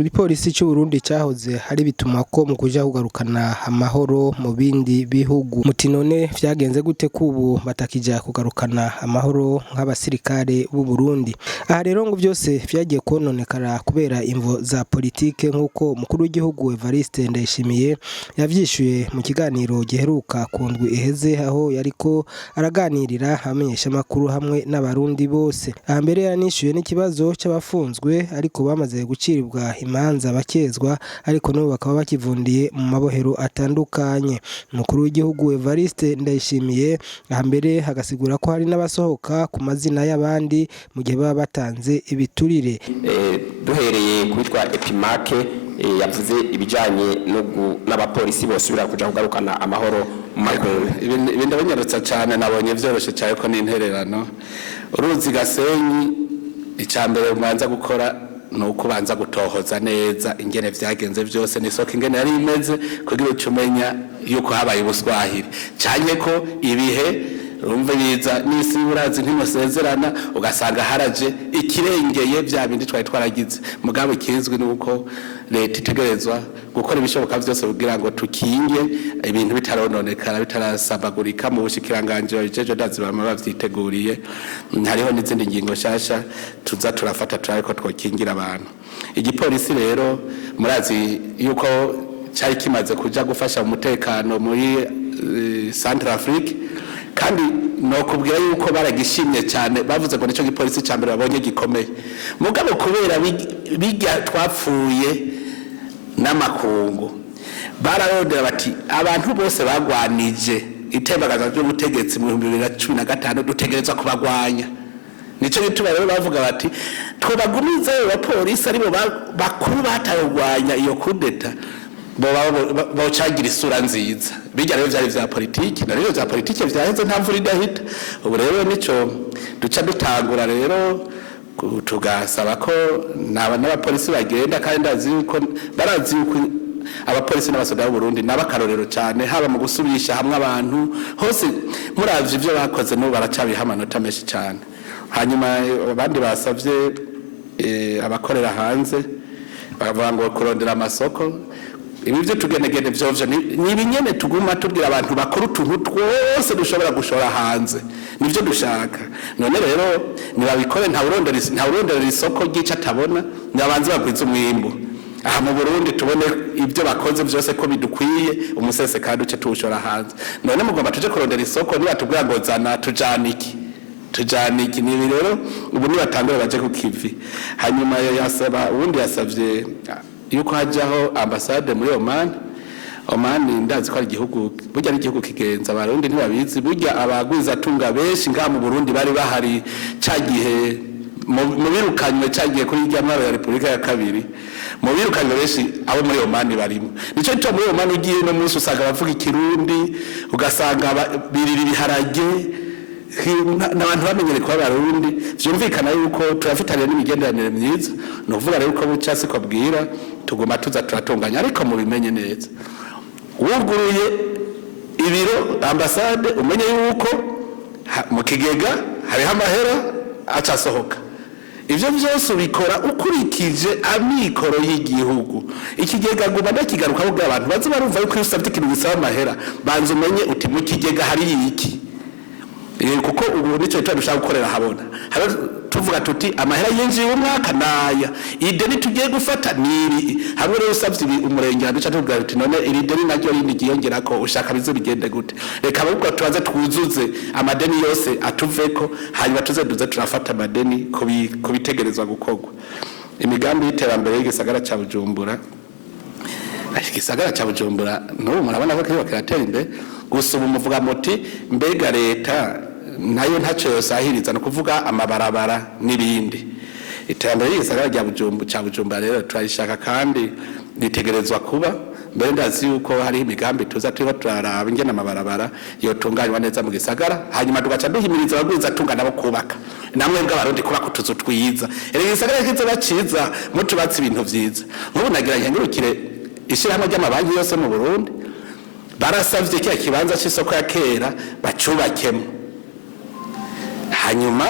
igipolisi cy'u Burundi cyahoze hari bituma ko mu kuja kugarukana amahoro mu bindi bihugu. Muti none vyagenze gute kubu batakija kugarukana amahoro nk'abasirikare b'u Burundi? Aha rero ngo byose vyagiye kononekara kubera imvo za politike nk'uko mukuru w'igihugu Evariste Ndayishimiye yavyishuye mu kiganiro giheruka ku ndwi iheze aho yariko araganirira hamenyesha makuru hamwe n'abarundi bose. Aha mbere yanishuye n'ikibazo cy'abafunzwe ariko bamaze guciribwa imanza bakezwa ariko n'ubu bakaba bakivundiye mu mabohero atandukanye. Mukuru w'igihugu Evariste Ndayishimiye aha mbere hagasigura ko hari n'abasohoka ku mazina y'abandi mu gihe baba batanze ibiturire. Duhereye kwitwa Epimake yavuze ibijanye n'abapolisi bosubira kuja kugarukana amahoro mu makungu. Ibindi abanyarutsa cyane nabonye vyoroshe cyane ko n'intererano. Uruzi Gasenyi icambere umanza gukora nuko banza gutohoza neza ingene vyagenze byose n'isoko ingene yari imeze kugira ucumenya yuko habaye ubuswahili cyane ko ibihe rumve biza n'isi burazi ntimusezerana ugasanga haraje ikirengeye bya bindi twari twaragize mugabo kizwi nuko leta itegerezwa gukora ibishoboka byose kugira ngo tukinge ibintu bitarononekara bitarasabagurika mu bushikiranganje bajeje dazibama bavyiteguriye. Hariho n'izindi ngingo shasha tuza turafata turariko twokingira abantu. Igipolisi rero murazi yuko cyari kimaze kuja gufasha umutekano muri Central Afrique kandi no kubwira yuko baragishimye cyane bavuze ngo nico gipolisi cyambere babonye gikomeye mugabo kubera bijya twapfuye n'amakungu bararondera bati abantu bose bagwanije itembagaza ry'ubutegetsi mu 2015 dutegereza kubagwanya. Nico gituma rero bavuga bati twobagumiza abapolisi aribo bakuru batayogwanya iyo kudeta bo cagira isura nziza bijya rero vyari vya politiki na rero vya politiki vyaheze nta mvura idahita. Ubu rero nico duca dutangura rero tugasaba ko n'abapolisi bagenda kandi barazi yuko abapolisi n'abasoda b'u Burundi n'abakarorero cyane haba mu gusubisha hamwe abantu hose muravye ivyo bakoze no baracabiha amanota menshi cyane. Hanyuma abandi basavye abakorera hanze bavuga ngo kurondera amasoko ibyo tugenegene vyovyo ni binyene tuguma tubwira abantu bakora utuntu twose dushobora gushora hanze nivyo dushaka. None rero nibabikore nta urondera isoko gica tabona nyabanze bagwiza umwimbo. Aha mu Burundi tubone ibyo bakoze byose ko bidukwiye umusese kandi uce tushora hanze. None mugomba tuje kurondera isoko niba tubwira ngo zana tujaniki ni rero ubu ni batangura baje ku kivi. Hanyuma yasaba ubundi yasavye yuko hajaho ambassade muri Oman ndazi ko ari igihugu burya ari igihugu kigenza abarundi ntibabizi burya abagwiza tunga benshi nga mu Burundi bari bahari cagihe mu birukanywe cagiye kuri ijyamara ya Republika ya kabiri mu birukanywe benshi abo muri Oman barimo. Nico cyo muri Oman ugiye no munsi usanga bavuga ikirundi ugasanga birira ibiharage n'abantu bamenyere kwa barundi vyumvikana yuko turafitanye n'imigenderanire myiza no vuga rero ko bucyasi ko bwira tugoma tuza turatunganya ariko mu bimenye neza wuguruye ibiro ambassade umenye yuko mu kigega hari amahera acasohoka. Ivyo byose ubikora ukurikije amikoro y'igihugu. Ikigega ngo badakigaruka kugira abantu baze barumva yuko usabye ikintu gisaba amahera banze umenye uti mu kigega hari iki kuko ubu nico dushaka gukorera habona tuvuga tuti amahera yinjiye umwaka naya ideni tugiye gufata niri hamwe rero usavye umurengera duca tuvuga tuti none iri deni naryo rindi giyongera ko ushaka bizo bigende gute reka ahubwo tubaze twuzuze amadeni yose atuveko hanyuma duze turafata amadeni kubitegerezwa gukorwa. Imigambi y'iterambere y'igisagara ca Bujumbura no murabona ko kiba kiratera imbere gusoma umuvuga muti mbega leta nayo ntaco yosahiriza no kuvuga amabarabara n'ibindi. Iterambere y'isagara rya Bujumbura rero turayishaka kandi nitegerezwa kuba mbere ndazi yuko hari imigambi tuza turiko turaraba ingene amabarabara yotunganywa neza mu gisagara hanyuma tugaca duhimiriza abagwiza tunga nabo kubaka namwe bw'abarundi kubaka utuzu twiza igisagara kizo baciza mutubatse ibintu vyiza nk'ubu nagira nkengurukire ishirahamwe ry'amabanki yose mu Burundi barasavye kiya kibanza c'isoko ya kera bacubakemo hanyuma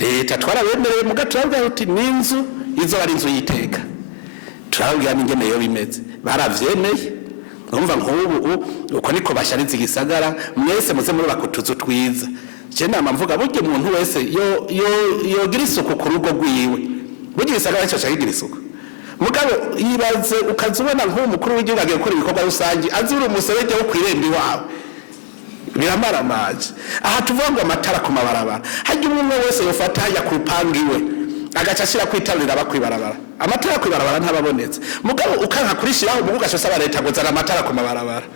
leta twarabemereye mu gaturabwa uti n'inzu izo ari inzu yiteka turabwira n'ingene yo bimeze baravyemeye urumva nk'ubu uko niko bashariza igisagara mwese muze muri bakutuzu twiza je nama mvuga buryo umuntu wese yo gira isuku ku rugo rwiwe buryo igisagara cyo cyagira isuku mugabo yibaze ukazubona nk'umukuru w'igihugu agiye gukora ibikorwa rusangi azura umuserege wo kwiremba iwawe biramara amazi aha tuvuga ngo amatara ku mabarabara hajya umwe wese yofata hajya ku rupangu iwe agacashira kwitabira bakwibarabara amatara kwibarabara ntababonetse mugabo ukanka kurishiraho mu gashosaba leta gozana amatara ku mabarabara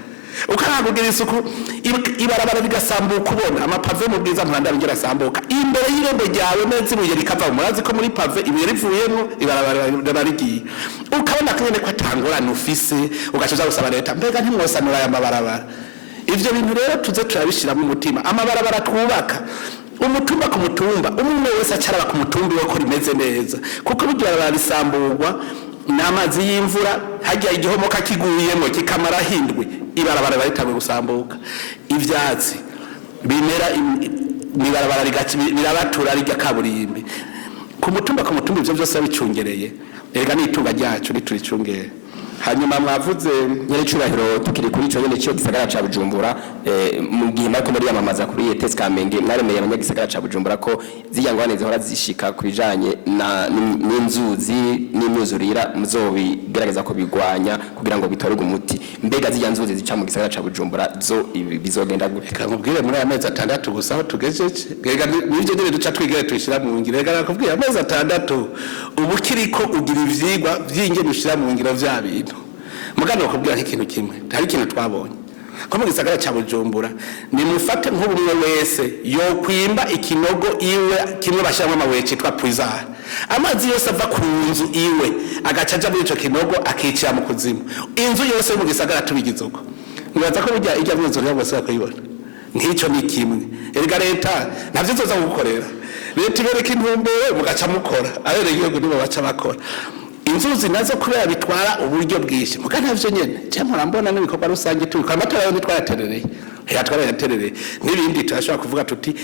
ukanka kugira isuku ibarabara bigasambuka ubona amapave mu bwiza mpanda bigira sambuka imbere y'irembo ryawe neza ibuye rikava murazi ko muri pave ibuye rivuyemo ibarabara rigiye ukabona kanyene ko atangorana ufise ugacoza gusaba leta mbega ntimwosanura aya mabarabara ivyo bintu rero tuze turabishira mu mutima amabarabara twubaka umutumba ku mutumba umwe wese acaraba ku mutumbi we ko rimeze neza kuko bigira barisamburwa n'amazi y'imvura hajya igihomoka kiguyemo kikamara hindwi ibarabara baritagwe gusambuka ivyatsi bimera ibarabara birabatura rijya kaburimbi ku mutumba ivyo byose bicungereye erega n'itunga ryacu rituricungere hanyuma mwavuze nyericurahiro tukiri kuri ico nyene cyo gisagara ca Bujumbura mu gihe mariko muri yamamaza kuri ETS Kamenge mwaremeye abanyagisagara ca Bujumbura ko ziyangwane zihora zishika kubijanye n'inzuzi n'imyuzurira muzobigerageza ko bigwanya kugira ngo bitorerwe umuti mbega ziya nzuzi zica mu gisagara ca Bujumbura zo bizogenda gute kakubwire muri amezi 6 gusa aho tugejeje gega n'ivyo nyene duca twigere twishira mu ngiro gega nakubwire amezi 6 ubu kiriko ugira ivyigwa vy'ingene ushira mu ngiro vy'abintu mugano bakubwira ikintu kimwe hari ikintu twabonye ko mu gisagara ca Bujumbura ni mufate nk'ubumwe wese yo kwimba ikinogo iwe kimwe bashyiramo amabuye citwa puizar amazi yose ava ku nzu iwe agacaja muri ico kinogo akicira mu kuzimu inzu yose mu gisagara tubigizoko nibaza ko burya ijya mwizo ryo bose bakayibona nk'ico ni kimwe erega leta navyo zoza gukorera leta ibereka intumbero mugaca mukora arere igihugu nibo baca bakora inzuzi nazo kubera bitwara uburyo bwinshi muga ntavyo nyene cyamara mbona n'ibikorwa rusange tubikora amatara yo nitwayaterereye yatwarayaterereye n'ibindi turashobora kuvuga tuti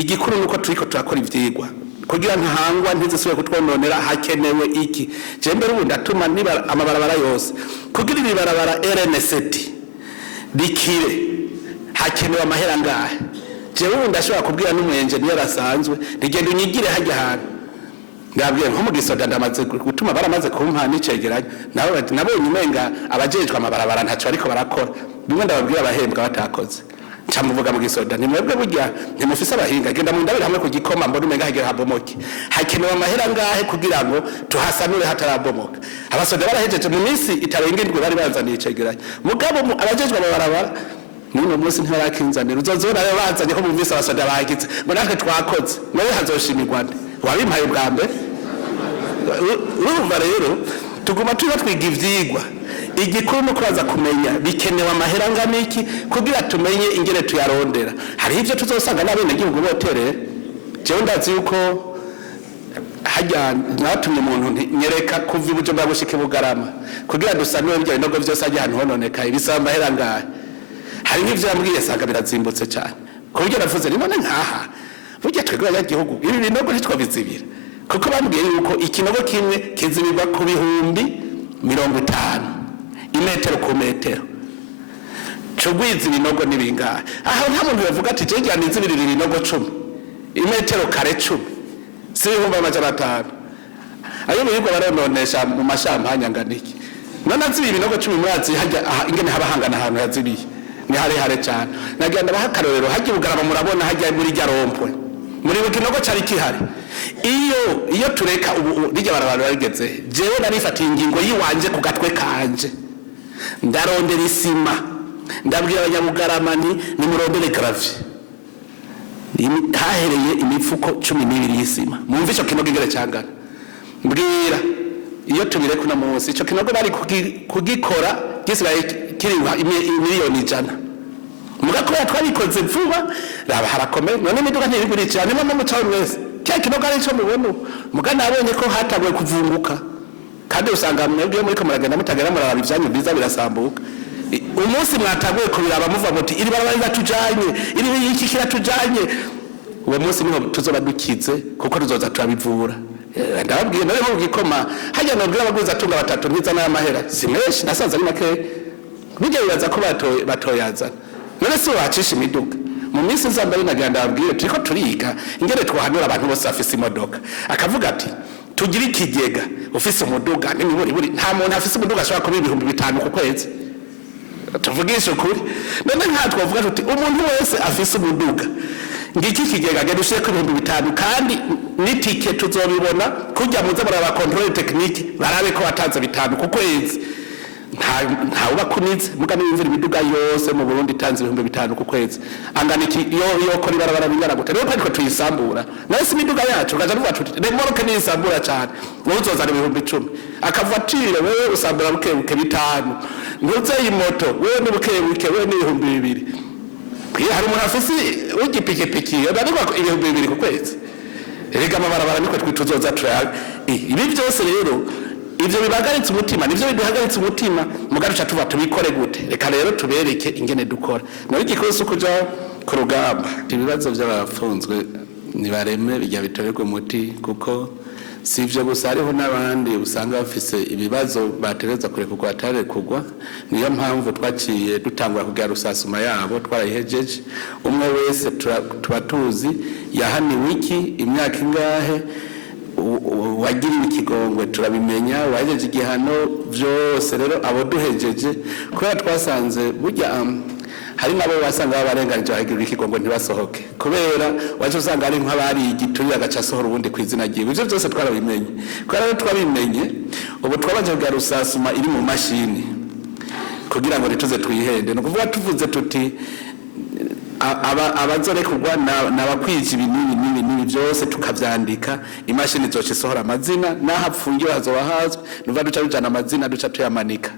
igikuru nuko turiko turakora ivyigwa kugira ntahangwa ntizisubire kutwononera hakenewe iki jembe rubu ndatuma niba amabarabara yose kugira ibibarabara RN7 bikire hakenewe amahera ngahe jewe ndashobora kubwira n'umuengineer asanzwe rigenda unyigire hajya hantu ngabwiye nko mu gisoda ndamaze gutuma baramaze kumpa n'icegeranye nabonye umenga abajejwe amabarabara ntaco ariko barakora bimwe ndababwira abahembwa batakoze camuvuga mu gisoda nimwebwe burya ntimufise abahinga genda mu ndabira hamwe ku gikoma mbona umenga hagera habomoke hakenewe amahera ngahe kugira ngo tuhasanure hatarabomoka abasoda barahejeje mu minsi itarenga indwi bari bazaniye icegeranye mugabo abajejwe amabarabara none munsi ntibarakinzanira uzozora bazanye ko mu minsi abasoda bagize ngo natwe twakoze nawe hazoshimirwa nde wabimpaye bwa mbere urumva rero tuguma twiga ivyigwa igikuru no kwaza kumenya bikenewe amahera angana iki kugira tumenye ingene tuyarondera hari ivyo tuzosanga n'abene gihugu boterere jewe ndazi yuko hajya natumye umuntu nyereka kuva ibuje bagushika Bugarama kugira dusanure ibyo binogo byose ajya ahantu hononeka ibisaba amahera ngahe hari n'ivyo yambwiye sanga birazimbutse cyane kuburyo navuze none nkaha burya twegura y'agihugu ibi binogo ntitwabizibira kuko bambwiye yuko ikinogo kimwe kizibirwa ku 50 imetero ku metero cugwiza ibinogo nibingahe aho nta muntu yavuga ati je njyana izibirira ibinogo 10 imetero kare 10 sibihumba amajana 5 ayo birirwa barononesha mu mashampanya nganiki none azibi ibinogo 10 murazi hajya ingene haba hangana ahantu yazibiye ni hare cyane nagenda bahakarorero hajya Bugarama murabona hajya muri rya rompwe muri bukinogo cyari kihari iyo tureka ubu rijya barabara rigeze jewe narifatiye ingingo yiwanje ku gatwe kanje ndarondera isima ndabwira abanyabugarama ni murondere gravier hahereye imifuko 12 y'isima mumva ico kinogo ingere cyangana mbwira iyo tubire kuna munsi ico kinogo bari kugikora gisigaye kiri miliyoni 100 mugako yatwabikoze vuba raba harakomeye none imiduga ntibigurikira nimo mu mucawo wese cya kinogo ari cyo mubona mugana abonye ko hatagoye kuvunguka kandi usanga mwebwe muri ko muragenda mutagera muraraba ivyanyu biza birasambuka umunsi mwatagoye kubiraba muva muti iri barabara tujanye iri iki kira tujanye uwo munsi niho tuzoba dukize kuko tuzoza turabivura ndababwiye nawe mu gikoma hajya no bwira abaguza tunga batatu ntiza n'amahera simeshi nasanze ari make bijye bibaza ko batoyaza none se wacisha imiduga mu minsi zambari naganda abwire turiko turiga ingere twahanura abantu bose afise imodoka akavuga ati tugira ikigega ufise umuduga n'imiburi nta muntu afise umuduga ashobora kuba 5,000 ku kwezi tuvugisha ukuri none nka twavuga tuti umuntu wese afise umuduga ngiki kigega gedushe ku 5,000 kandi nitike tuzobibona kujya muze baraba control technique barabe ko batanze 5 ku kwezi nta uba kunize mugani imvira imiduga yose mu Burundi tanze 5,000 ku kwezi angana iki yo ko barabara bingana gute rero kandi ko tuyisambura nawe si imiduga yacu gaje nuva tuti remoroke ni isambura cyane uzoza 10,000 akavatire wewe usambura bukebuke 5 ntuze imoto wewe ni bukebuke wewe ni 2,000 hari umuntu afise ugipikipiki ndavuga ko 2,000 ku kwezi rega amabarabara niko twituzoza turabe ibi byose rero ivyo bibagaritse umutima nivyo biduhagaritse umutima mugaruca tuva tubikore gute reka rero tubereke ingene dukora no igikoso kuja ku rugamba ibibazo by'abafunzwe nibareme bijya bitorerwa umuti kuko sivyo gusa hariho n'abandi usanga bafise ibibazo batereza kure kugwa atare kugwa niyo mpamvu twaciye dutangura kugira rusasuma yabo twarayihejeje umwe wese tubatuzi yahani wiki imyaka ingahe wagiriwe ikigongwe turabimenya wajeje igihano byose rero abo duhejeje kubera twasanze burya hari nabo basanga babarenganije bagiriwe ikigongwe ntibasohoke kubera waje usanga ari nk'abari igituri agaca sohora ubundi kwizina giwe ivyo byose twarabimenye kubera rero twabimenye ubu twabaje bwa rusasuma iri mu mashini kugira ngo rituze twihende no kuvuga tuvuze tuti abazore kugwa nabakwije ibinini byose tukavyandika imashini zoce sohora amazina nahapfungiwe hazoba hazwe nuva duca bijana amazina duca tuyamanika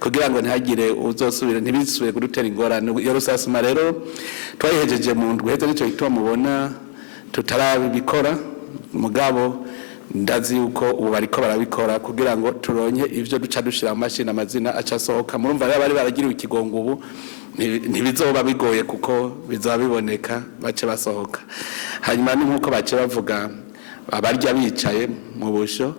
kugira ngo ntihagire uzosubire ntibisubire kudutera ingorane yo rusasuma rero twayihejeje mu ndwi heze nico gituma mubona tutarabikora mugabo ndazi uko ubu bariko barabikora kugira ngo turonye ivyo duca dushira amashini amazina aca sohoka murumva rero bari baragiriwe ikigongo ubu ntibizoba bigoye kuko bizaba biboneka bace basohoka hanyuma ni nkuko bace bavuga abarya bicaye mu busho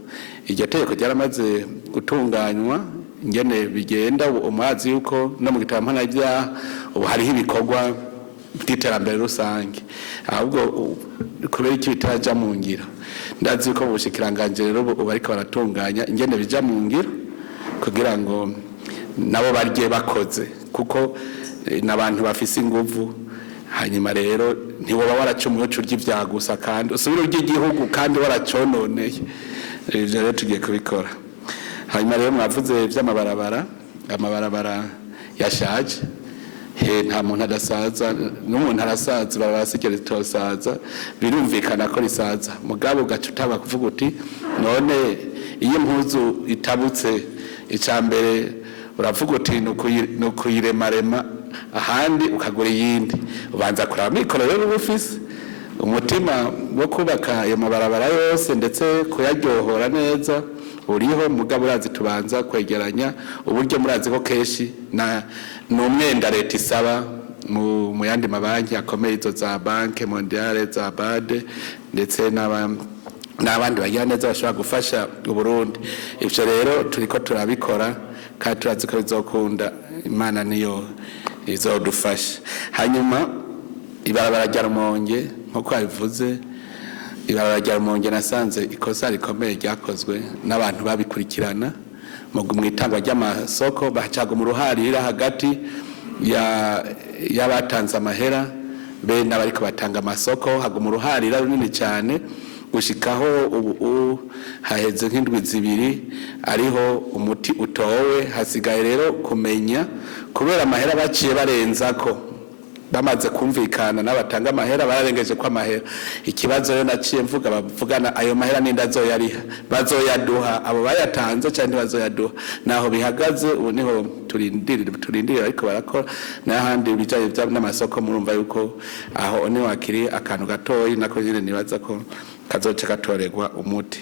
iryo tegeko ryaramaze gutunganywa ingene bigenda umazi yuko no mu gitabo mpanavya ubu hariho ibikorwa by'iterambere rusange ahubwo kubera iki bitaja mu ngiro ndazi yuko ubushikiranganje rero ubu bariko baratunganya ingene bija mu ngiro kugira ngo nabo barye bakoze kuko n'abantu bafise inguvu hanyuma rero ntiwoba waracumuye curya ivyagusa kandi usubira uryigihugu kandi waracononeye ivyo rero tugiye kubikora hanyuma rero mwavuze vy'amabarabara yashaje nta muntu adasaza n'umuntu arasaza barabasigere tosaza birumvikana ko risaza mugabo gacu utaba kuvuga uti none iyo impuzu itabutse icambere uravuga uti nukuyiremarema ahandi ukagura iyindi ubanza kuraba mikoro rero ubufise umutima wo kubaka ayo mabarabara yose ndetse kuyaryohora neza uriho mugabo urazi tubanza kwegeranya uburyo murazi ko keshi n'umwenda leta isaba mu yandi mabanki akomeye izo za banke mondiale za bade ndetse n'abandi bagira neza bashobora gufasha Burundi ivyo rero turiko turabikora kandi turazi ko bizokunda Imana niyo izodufasha hanyuma ibarabara rya Rumonge nkuko yabivuze ibarabara rya Rumonge nasanze ikosa rikomeye ryakozwe n'abantu babikurikirana mu itangwa ry'amasoko bacaga mu ruharira hagati y'abatanze amahera be n'abariko batanga amasoko haguma uruharira runini cyane gushikaho ubu haheze nk'indwi zibiri ariho umuti utowe hasigaye rero kumenya kubera amahera baciye barenzako bamaze kumvikana n'abatanga amahera bararengeje kwa amahera ikibazo rero naciye mvuga bavugana ayo mahera ninda azoyariha bazoyaduha abo bayatanze cyane bazoyaduha naho bihagaze ubu niho turindira ariko barakora n'ahandi bijaye n'amasoko murumva yuko aho ni wakiri akantu gatoyi nako nyine nibaza ko kazoca katoregwa umuti.